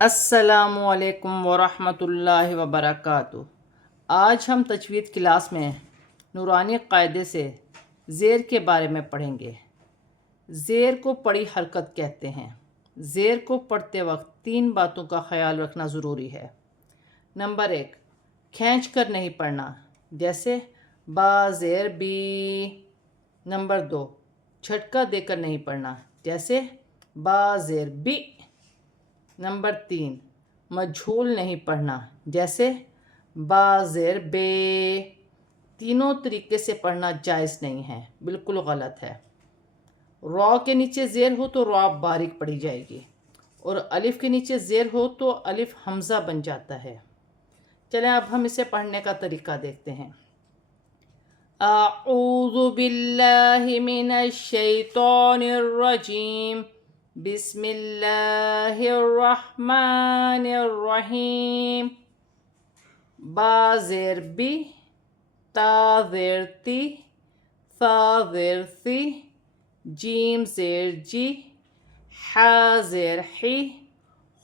السلام علیکم ورحمۃ اللہ وبرکاتہ۔ آج ہم تجوید کلاس میں نورانی قاعدے سے زیر کے بارے میں پڑھیں گے۔ زیر کو پڑی حرکت کہتے ہیں۔ زیر کو پڑھتے وقت 3 باتوں کا خیال رکھنا ضروری ہے۔ نمبر 1، کھینچ کر نہیں پڑھنا، جیسے با زیر بی۔ نمبر 2، جھٹکا دے کر نہیں پڑھنا، جیسے با زیر بی۔ نمبر 3، مجھول نہیں پڑھنا، جیسے با زیر بے۔ تینوں طریقے سے پڑھنا جائز نہیں ہے، بالکل غلط ہے۔ را کے نیچے زیر ہو تو را باریک پڑھی جائے گی، اور الف کے نیچے زیر ہو تو الف حمزہ بن جاتا ہے۔ چلیں اب ہم اسے پڑھنے کا طریقہ دیکھتے ہیں۔ اعوذ باللہ من الشیطان الرجیم، بسم اللہ الرحمن الرحیم۔ با زیر بی، تا زیر تی، ثا زیر ثی، جیم زیر جی، حا زیر حی،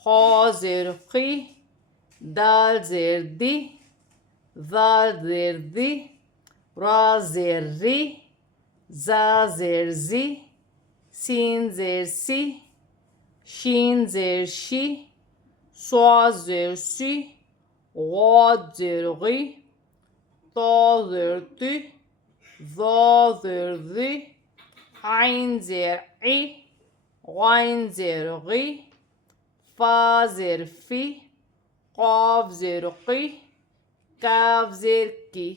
خا زیر خی، دال زیر دی، زال زیر زی، را زیر ری، زا زیر زی، سین زیر سی، شین زیر شی، صاد زیر سی، غاد زیر غی، طا زیر تی، ظا زیر زی، عین زیر عی، غین زیر غی، فا زیر فی، قاف زیر قی، کاف زیر کی،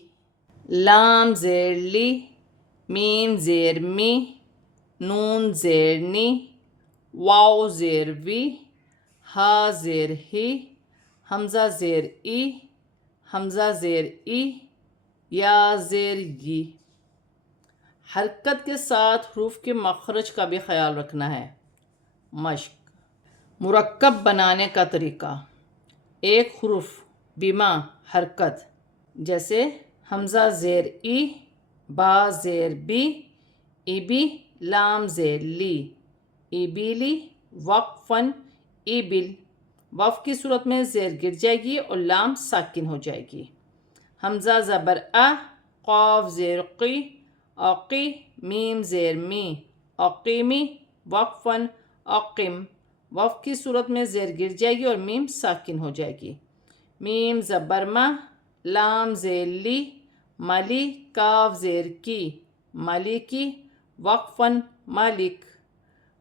لام زیر لی، میم زیر می، نون زیر نی، واو زیر وی، ہا زیر ہی، حمزہ زیر ای، حمزہ زیر ای، یا زیر ی۔ حرکت کے ساتھ حروف کے مخرج کا بھی خیال رکھنا ہے۔ مشق: مرکب بنانے کا طریقہ۔ ایک حرف بما حرکت، جیسے حمزہ زیر ای، با زیر بی، ایبی، لام زیر لی، ایبیلی، وقفاً ایبل۔ وقف کی صورت میں زیر گر جائے گی اور لام ساکن ہو جائے گی۔ حمزہ زبر ا، قاف زیر قی، اقی، میم زیر می، اقیمی، وقفاً اقم۔ وقف کی صورت میں زیر گر جائے گی اور میم ساکن ہو جائے گی۔ میم زبر م، لام زیر لی، ملی، کاف زیر کی، ملکی، وقفاً مالک۔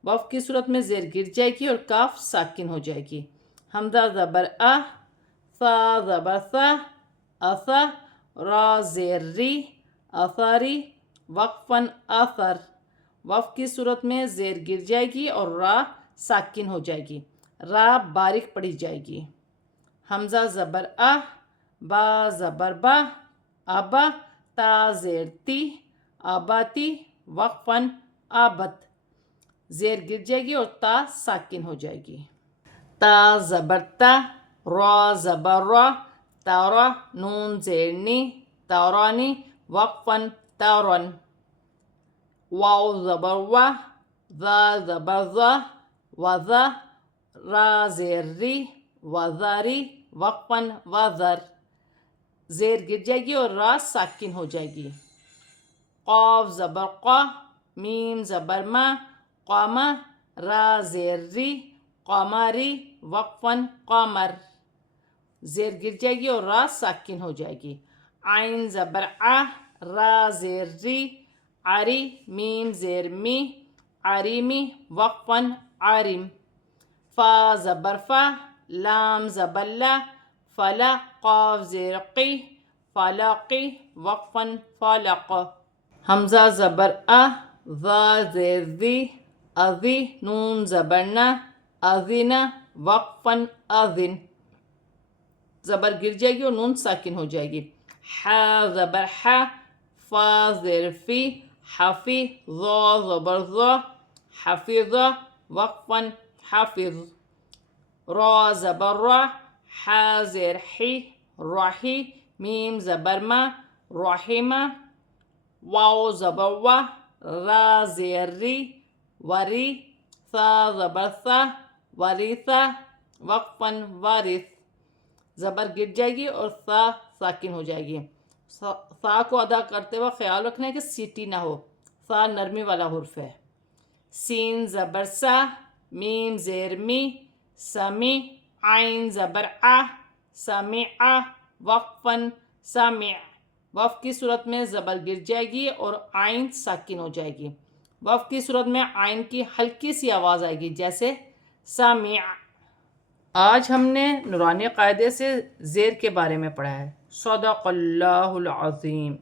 وقف کی صورت میں زیر گر جائے گی اور کاف ساکن ہو جائے گی۔ حمزہ زبر ا، ثا زبر ثا، اثا، را زیر ری، اثاری، وقفاً اثر۔ وقف کی صورت میں زیر گر جائے گی اور را ساکن ہو جائے گی، را باریک پڑھی جائے گی۔ حمزہ زبر ا، با زبر با، ابا، تا زیر تی، آباتی، وقفاً آبت۔ زیر گر جائے گی اور تا ساکن ہو جائے گی۔ تا زبر تا، را زبر را، تارا، نون زیر نی، تارانی، وقفاً تارن۔ واو زبر وا، ذا زبر ذا، وذا، را زیر ری، وذاری، وقفاً وذر۔ زیر گر جائے گی اور را ساکن ہو جائے گی۔ قاف زبر قا، میم زبر ما، قامہ، را زیر ری، قاماری، وقفاً قامر۔ زیر گر جائے گی اور را ساکن ہو جائے گی۔ عین زبر ع، را زیر ری، عری، میم زیر می، عریمی، وقفاً عارم۔ فا زبر فا، لام زبر لا، فلا، قاف زیر قی، فلاقی، وقفاً فالق۔ حمزہ زبر ا، ذا زیر ذی، اذی، نون زبر نا، اذنا، وقفاً اذن۔ زبر گر جائے گی اور نون ساکن ہو جائے گی۔ حا زبر حا، فا زیر فی، حفی، ظا زبر ظا، حفظہ، وقفاً حفظ۔ را زبر را، حا زیر حی، رحی، میم زبر ما، رحمہ، واو زبر وا، را زیر ری، وری، ثا زبر ثا، وریثہ، وقفاً وارث زبر گر جائے گی اور ثا ساکن ہو جائے گی. ثا کو ادا کرتے وقت خیال رکھنا ہے کہ سیٹی نہ ہو. ثا نرمی والا حرف ہے. سین زبر سا، میم زیر می، سمی، عین زبر آ، سمع، وقفاً سمع. وقف کی صورت میں زبر گر جائے گی اور عین ساکن ہو جائے گی. وقف کی صورت میں عین کی ہلکی سی آواز آئے گی جیسے سمع. آج ہم نے نورانی قاعدے سے زیر کے بارے میں پڑھا ہے. صدق اللہ العظیم.